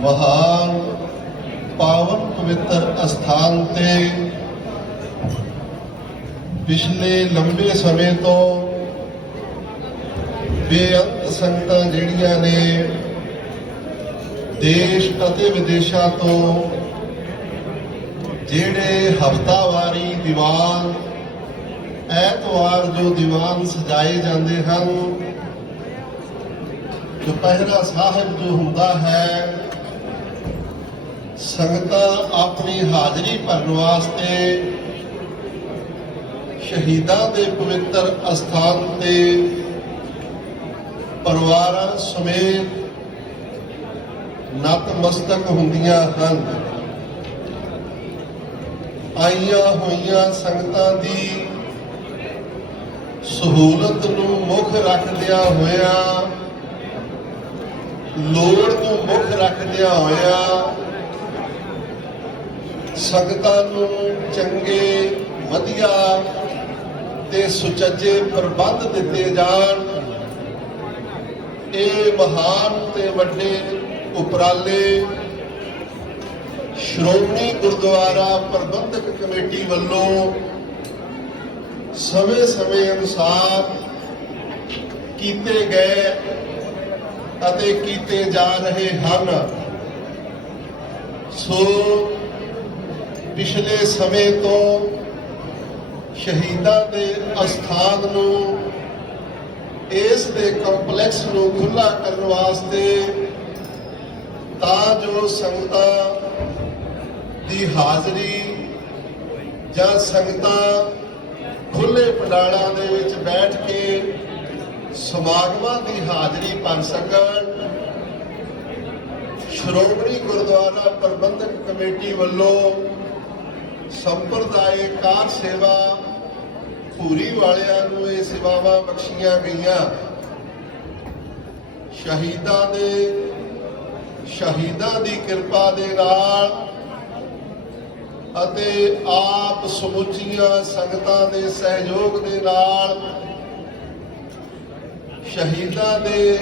ਮਹਾਨ ਪਾਵਨ ਪਵਿੱਤਰ ਅਸਥਾਨ ਤੇ ਪਿਛਲੇ ਲੰਬੇ ਸਮੇਂ ਤੋਂ ਬੇਅੰਤ ਸੰਗਤਾਂ ਜਿਹੜੀਆਂ ਨੇ ਦੇਸ਼ ਅਤੇ ਵਿਦੇਸ਼ਾਂ ਤੋਂ ਜਿਹੜੇ ਹਫਤਾਵਾਰੀ ਦੀਵਾਨ, ਐਤਵਾਰ ਜੋ ਦੀਵਾਨ ਸਜਾਏ ਜਾਂਦੇ ਹਨ ਦੁਪਹਿਰਾ ਸਾਹਿਬ ਜੋ ਹੁੰਦਾ ਹੈ ਸੰਗਤਾਂ ਆਪਣੀ ਹਾਜ਼ਰੀ ਭਰਨ ਵਾਸਤੇ ਸ਼ਹੀਦਾਂ ਦੇ ਪਵਿੱਤਰ ਅਸਥਾਨ ਤੇ ਪਰਿਵਾਰਾਂ ਸਮੇਤ ਨਤਮਸਤਕ ਹੁੰਦੀਆਂ ਹਨ। ਆਈਆਂ ਹੋਈਆਂ ਸੰਗਤਾਂ ਦੀ ਸਹੂਲਤ ਨੂੰ ਮੁੱਖ ਰੱਖਦਿਆਂ ਹੋਇਆ, ਲੋੜ ਨੂੰ ਮੁੱਖ ਰੱਖਦਿਆਂ ਹੋਇਆ ਸੰਗਤਾਂ ਨੂੰ ਚੰਗੇ, ਵਧੀਆ ਤੇ ਸੁਚੱਜੇ ਪ੍ਰਬੰਧ ਦਿੱਤੇ ਜਾਣ। ਇਹ ਮਹਾਨ ਤੇ ਵੱਡੇ ਉਪਰਾਲੇ ਸ਼੍ਰੋਮਣੀ ਗੁਰਦੁਆਰਾ ਪ੍ਰਬੰਧਕ ਕਮੇਟੀ ਵੱਲੋਂ ਸਮੇਂ-ਸਮੇਂ ਅਨੁਸਾਰ ਕੀਤੇ ਗਏ ਅਤੇ ਕੀਤੇ ਜਾ ਰਹੇ ਹਨ। ਸੋ ਪਿਛਲੇ ਸਮੇਂ ਤੋਂ ਸ਼ਹੀਦਾਂ ਦੇ ਅਸਥਾਨ ਨੂੰ, ਇਸ ਦੇ ਕੰਪਲੈਕਸ ਨੂੰ ਖੁੱਲਾ ਕਰਨ ਵਾਸਤੇ ਤਾਂ ਜੋ ਸੰਗਤਾਂ ਦੀ ਹਾਜ਼ਰੀ ਜਾਂ ਸੰਗਤਾਂ ਖੁੱਲੇ ਪੰਡਾਲਾਂ ਦੇ ਵਿੱਚ ਬੈਠ ਕੇ ਸਮਾਗਮਾਂ ਦੀ ਹਾਜ਼ਰੀ ਭਰ ਸਕਣ। ਸ਼੍ਰੋਮਣੀ ਗੁਰਦੁਆਰਾ ਪ੍ਰਬੰਧਕ ਕਮੇਟੀ ਵੱਲੋਂ ਸੰਪਰਦਾਇਕਾਰ ਸੇਵਾ ਪੂਰੀ ਵਾਲਿਆਂ ਨੂੰ ਇਹ ਸੇਵਾਵਾਂ ਬਖਸ਼ੀਆਂ ਗਈਆਂ। ਸ਼ਹੀਦਾਂ ਦੇ, ਸ਼ਹੀਦਾਂ ਦੀ ਕਿਰਪਾ ਦੇ ਨਾਲ ਅਤੇ ਆਪ ਸਮੁੱਚੀਆਂ ਸੰਗਤਾਂ ਦੇ ਸਹਿਯੋਗ ਦੇ ਨਾਲ ਸ਼ਹੀਦਾਂ ਦੇ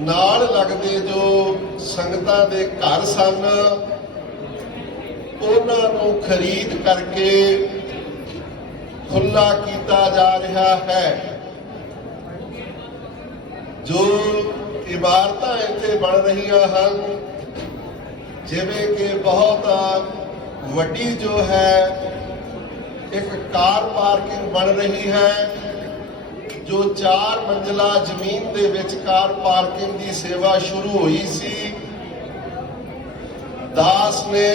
ਨਾਲ ਲੱਗਦੇ ਜੋ ਸੰਗਤਾਂ ਦੇ ਘਰ ਸਨ ਉਹਨਾਂ ਨੂੰ ਖਰੀਦ ਕਰਕੇ ਖੁੱਲਾ ਕੀਤਾ ਜਾ ਰਿਹਾ ਹੈ। ਜੋ ਇਮਾਰਤਾਂ ਇੱਥੇ ਬਣ ਰਹੀਆਂ ਹਨ, ਜਿਵੇਂ ਕਿ ਬਹੁਤ ਵੱਡੀ ਜੋ ਹੈ, ਇੱਕ ਕਾਰ ਪਾਰਕਿੰਗ ਬਣ ਰਹੀ ਹੈ, ਜੋ 4 ਮੰਜ਼ਲਾ ਜ਼ਮੀਨ ਦੇ ਵਿੱਚ ਕਾਰ ਪਾਰਕਿੰਗ ਦੀ ਸੇਵਾ ਸ਼ੁਰੂ ਹੋਈ ਸੀ। ਦਾਸ ਨੇ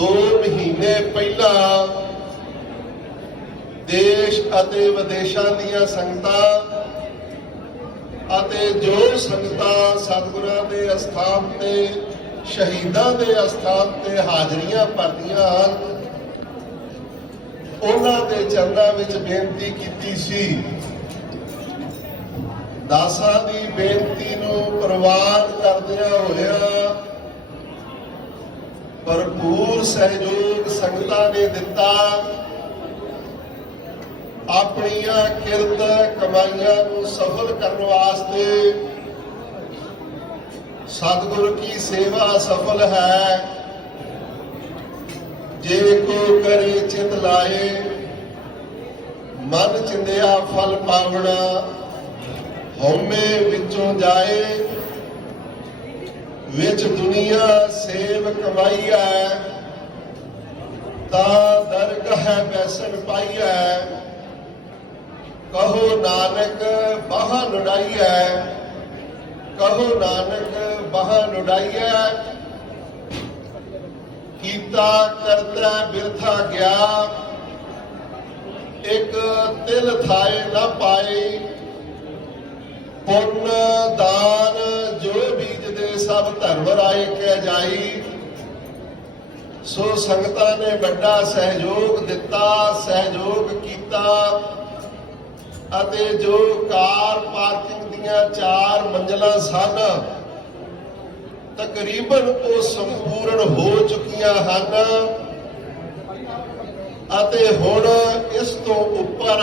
2 ਮਹੀਨੇ ਪਹਿਲਾਂ ਦੇਸ਼ ਅਤੇ ਵਿਦੇਸ਼ਾਂ ਦੀਆਂ ਸੰਗਤਾਂ ਅਤੇ ਜੋ ਸੰਗਤਾਂ ਸਤਿਗੁਰਾਂ ਦੇ ਅਸਥਾਨ ਤੇ, ਸ਼ਹੀਦਾਂ ਦੇ ਅਸਥਾਨ ਤੇ ਹਾਜ਼ਰੀਆਂ ਭਰਦੀਆਂ ਹਨ, ਉਹਨਾਂ ਦੇ ਚਰਨਾਂ ਵਿੱਚ ਬੇਨਤੀ ਕੀਤੀ ਸੀ। ਦਾਸਾਂ ਦੀ ਬੇਨਤੀ ਨੂੰ ਪ੍ਰਵਾਨ ਕਰਦਿਆਂ ਹੋਇਆਂ ਭਰਪੂਰ ਸਹਿਯੋਗ ਸੰਗਤਾਂ ਨੇ ਦਿੱਤਾ। ਆਪਣੀਆਂ ਕਿਰਤ ਕਮਾਈਆਂ ਨੂੰ ਸਫਲ ਕਰਨ ਵਾਸਤੇ ਸਤਿਗੁਰ ਕੀ ਸੇਵਾ ਸਫਲ ਹੈ। ਜੇ ਕੋ ਕਰੇ ਚਿਤ ਲਾਏ, ਮਨ ਚਿੰਦਿਆ ਫਲ ਪਾਵਣਾ, ਹਉਮੈ ਵਿੱਚੋਂ ਜਾਏ। ਵਿੱਚ ਦੁਨੀਆ ਸੇਵ ਕਮਾਈਐ ਤਾਂ ਦਰਗਹ ਬੈਸਣ ਪਾਈਐ। ਕਹੋ ਨਾਨਕ, ਬਾਹ ਲੁੜਾਈਐ ਕਹੋ ਨਾਨਕ, ਬਾਹ ਲੁੜਾਈਐ ਕੀਤਾ ਕਰਤਾ ਬਿਰਥਾ ਗਿਆ। ਇੱਕ ਤਿਲ ਥਾਏ ਨਾ ਪਾਏ। ਪੁੰਨ ਬੀਜਦੇ ਧਰਮ ਰਾਏ ਕੇ ਜਾਈ। ਸੋ ਸੰਗਤਾਂ ਨੇ ਵੱਡਾ ਸਹਿਯੋਗ ਦਿੱਤਾ, ਸਹਿਯੋਗ ਕੀਤਾ। ਅਤੇ ਜੋ ਕਾਰ ਪਾਰਕਿੰਗ ਦੀਆਂ ਚਾਰ ਮੰਜ਼ਲਾਂ ਸਨ, ਤਕਰੀਬਨ ਉਹ ਸੰਪੂਰਨ ਹੋ ਚੁੱਕੀਆਂ ਹਨ। ਅਤੇ ਹੁਣ ਇਸ ਤੋਂ ਉੱਪਰ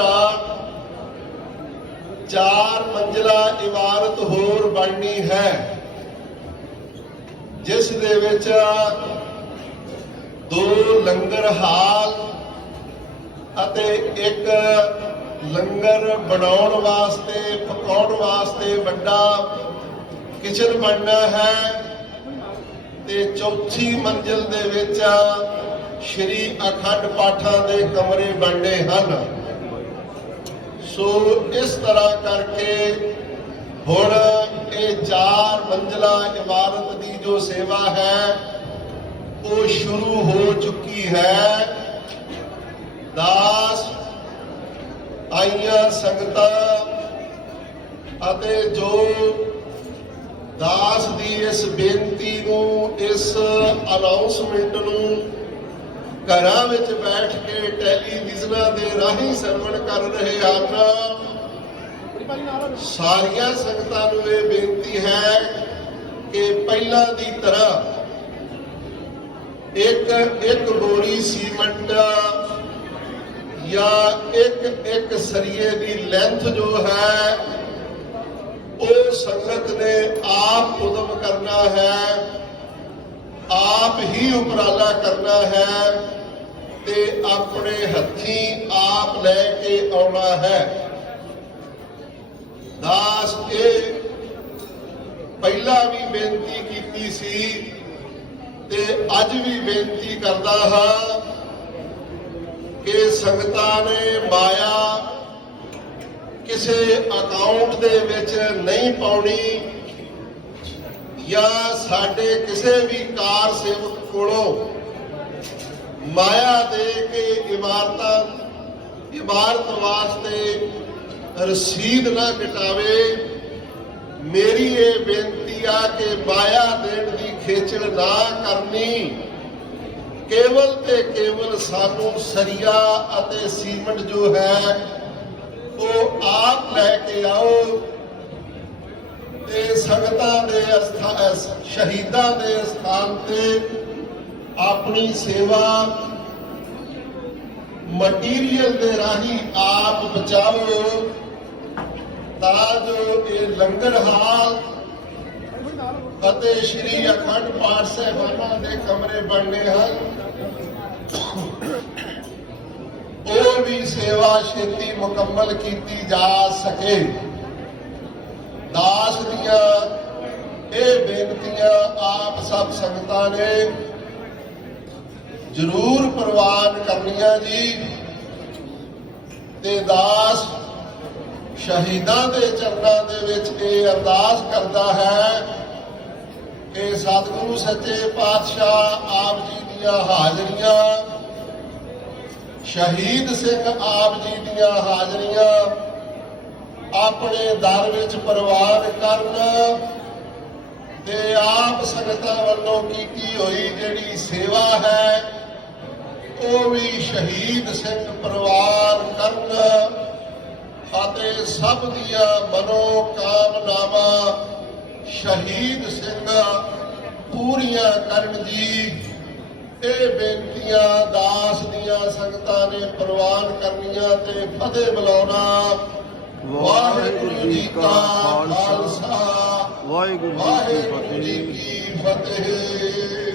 ਚਾਰ ਮੰਜ਼ਲਾ ਇਮਾਰਤ ਹੋਰ ਬਣਨੀ ਹੈ। ਜਿਸ ਦੇ ਵਿੱਚ ਦੋ ਲੰਗਰ ਹਾਲ ਅਤੇ ਇੱਕ ਲੰਗਰ ਬਣਾਉਣ ਵਾਸਤੇ, ਪਕਾਉਣ ਵਾਸਤੇ ਵੱਡਾ ਕਿਚਨ ਬਣਨਾ ਹੈ ਤੇ ਚੌਥੀ ਮੰਜ਼ਿਲ ਦੇ ਵਿੱਚ ਸ਼੍ਰੀ ਅਖੰਡ ਪਾਠਾਂ ਦੇ ਕਮਰੇ ਬਣਨੇ ਹਨ। ਸੋ ਇਸ ਤਰ੍ਹਾਂ ਕਰਕੇ ਹੁਣ ਇਹ ਚਾਰ ਮੰਜ਼ਲਾ ਇਮਾਰਤ ਦੀ ਜੋ ਸੇਵਾ ਹੈ, ਉਹ ਸ਼ੁਰੂ ਹੋ ਚੁੱਕੀ ਹੈ। ਦਾਸ, ਆਈਆਂ ਸੰਗਤਾਂ ਅਤੇ ਜੋ ਦਾਸ ਦੀ ਇਸ ਬੇਨਤੀ ਨੂੰ, ਇਸ ਅਨਾਉਂਸਮੈਂਟ ਨੂੰ ਘਰਾਂ ਵਿੱਚ ਬੈਠ ਕੇ ਟੈਲੀਵਿਜ਼ਨਾਂ ਦੇ ਰਾਹੀਂ ਸਰਵਣ ਕਰ ਰਹੇ ਹਨ ਸਾਰੀਆਂ ਸੰਗਤਾਂ ਨੂੰ ਇਹ ਬੇਨਤੀ ਹੈ ਕਿ ਪਹਿਲਾਂ ਦੀ ਤਰ੍ਹਾਂ ਇੱਕ ਇੱਕ ਬੋਰੀ ਸੀਮੈਂਟ ਜਾਂ ਇੱਕ ਇੱਕ ਸਰੀਏ ਦੀ ਲੈਂਥ ਜੋ ਹੈ, ਉਹ ਸੰਗਤ ਨੇ ਆਪ ਉਦਮ ਕਰਨਾ ਹੈ, ਆਪ ਹੀ ਉਪਰਾਲਾ ਕਰਨਾ ਹੈ ਤੇ ਆਪਣੇ ਹੱਥੀਂ ਆਪ ਲੈ ਕੇ ਆਉਣਾ ਹੈ। ਦਾਸ ਇਹ ਪਹਿਲਾਂ ਵੀ ਬੇਨਤੀ ਕੀਤੀ ਸੀ ਤੇ ਅੱਜ ਵੀ ਬੇਨਤੀ ਕਰਦਾ ਹਾਂ ਕਿ ਸੰਗਤਾਂ ਨੇ ਮਾਇਆ ਕਿਸੇ ਅਕਾਊਂਟ ਦੇ ਵਿੱਚ ਨਹੀਂ ਪਾਉਣੀ ਜਾਂ ਸਾਡੇ ਕਿਸੇ ਵੀ ਕਾਰ ਸੇਵਕ ਕੋਲੋਂ ਮਾਇਆ ਦੇ ਕੇ ਇਮਾਰਤਾਂ, ਇਮਾਰਤ ਵਾਸਤੇ ਰਸੀਦ ਨਾ ਕਟਾਵੇ ਮੇਰੀ ਇਹ ਬੇਨਤੀ ਆ ਕਿ ਮਾਇਆ ਦੇਣ ਦੀ ਖੇਚਲ ਨਾ ਕਰਨੀ। ਕੇਵਲ ਤੇ ਕੇਵਲ ਸਾਨੂੰ ਸਰੀਆ ਅਤੇ ਸੀਮੈਂਟ ਜੋ ਹੈ, ਉਹ ਆਪ ਲੈ ਕੇ ਆਓ ਤੇ ਸੰਗਤਾਂ ਦੇ ਅਸਥਾ ਸ਼ਹੀਦਾਂ ਦੇ ਸਥਾਨ ਤੇ ਆਪਣੀ ਸੇਵਾ, ਮਟੀਰੀਅਲ ਦੇ ਰਾਹੀਂ ਆਪ ਬਚਾਓ। ਤਾਂ ਜੋ ਇਹ ਲੰਗਰ ਹਾਲ ਅਤੇ ਸ਼੍ਰੀ ਅਖੰਡ ਪਾਠ ਸਾਹਿਬਾਨਾਂ ਦੇ ਕਮਰੇ ਬਣਨੇ ਹਨ। ਉਹ ਵੀ ਸੇਵਾ ਛੇਤੀ ਮੁਕੰਮਲ ਕੀਤੀ ਜਾ ਸਕੇ। ਦਾਸ ਦੀਆਂ ਇਹ ਬੇਨਤੀਆਂ ਆਪ ਸਭ ਸੰਗਤਾਂ ਨੇ ਜ਼ਰੂਰ ਪ੍ਰਵਾਨ ਕਰਨੀਆਂ ਜੀ। ਤੇ ਦਾਸ ਸ਼ਹੀਦਾਂ ਦੇ ਚਰਨਾਂ ਦੇ ਵਿੱਚ ਇਹ ਅਰਦਾਸ ਕਰਦਾ ਹੈ ਕਿ ਸਤਿਗੁਰੂ ਸੱਚੇ ਪਾਤਸ਼ਾਹ ਆਪ ਜੀ ਦੀਆਂ ਹਾਜ਼ਰੀਆਂ, ਸ਼ਹੀਦ ਸਿੰਘ ਆਪ ਜੀ ਦੀਆਂ ਹਾਜ਼ਰੀਆਂ ਆਪਣੇ ਦਰ ਵਿੱਚ ਪ੍ਰਵਾਨ ਕਰਨ ਤੇ ਆਪ ਸੰਗਤਾਂ ਵੱਲੋਂ ਕੀਤੀ ਹੋਈ ਜਿਹੜੀ ਸੇਵਾ ਹੈ, ਉਹ ਵੀ ਸ਼ਹੀਦ ਸਿੰਘ ਪਰਿਵਾਰ ਕਰਨ। ਅਤੇ ਸਭ ਦੀਆਂ ਮਨੋ ਕਾਮਨਾਵਾਂ ਸ਼ਹੀਦ ਸਿੰਘ ਪੂਰੀਆਂ ਕਰਨ ਦੀ ਇਹ ਬੇਨਤੀਆਂ ਦਾਸ ਦੀਆਂ ਸੰਗਤਾਂ ਨੇ ਪ੍ਰਵਾਨ ਕਰਨੀਆਂ ਤੇ ਫਤਿਹ ਬੁਲਾਉਣਾ। ਵਾਹਿਗੁਰੂ ਜੀ ਕਾ ਖਾਲਸਾ। ਵਾਹਿਗੁਰੂ ਜੀ ਕੀ ਫਤਿਹ।